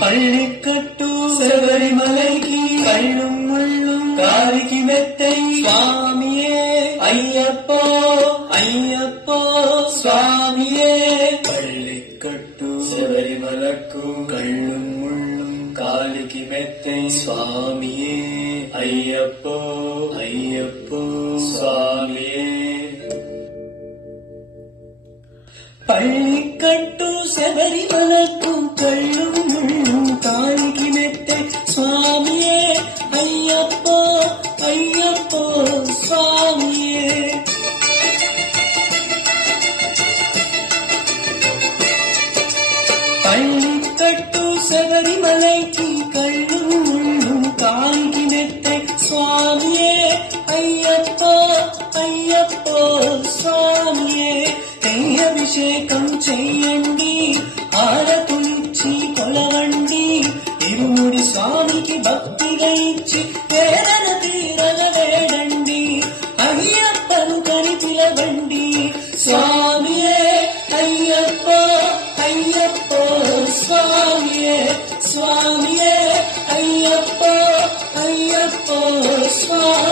பள்ளிக்கட்டு சபரிமலைக்கு கள்ளும் முள்ளும் காரிக்கு மெத்தை சுவாமியே ஐயப்போ ஐயப்போ சுவாமியே பள்ளிக்கட்டு சபரிமலக்கும் கள்ளும் முள்ளும் காலிக்கு மெத்தை சுவாமியே ஐயப்போ ஐயப்போ சுவாமியே பள்ளிக்கட்டு சபரிமலக்கும் கள்ளும் முள்ளும் காலிக்கு மெத்தை சுவாமியே ஐயப்போ ஐயப்போ சுவாமியே பள்ளிக்கட்டு சபரிமலைக்கு கள்ளும் முள்ளும் காலிக்கு மெத்தை சுவாமியே ஐயப்போ ஐயப்போ சுவாமியே అభిషేకం చెయ్యండి ఆరతులిచ్చి కొలవండి ఇరుముడి స్వామికి భక్తిగా ఇచ్చి వేదన తీరన వేడండి అయ్యప్పను కని పిలవండి స్వామియే అయ్యప్ప అయ్యప్ప స్వామియే స్వామియే అయ్యప్ప అయ్యప్ప స్వామి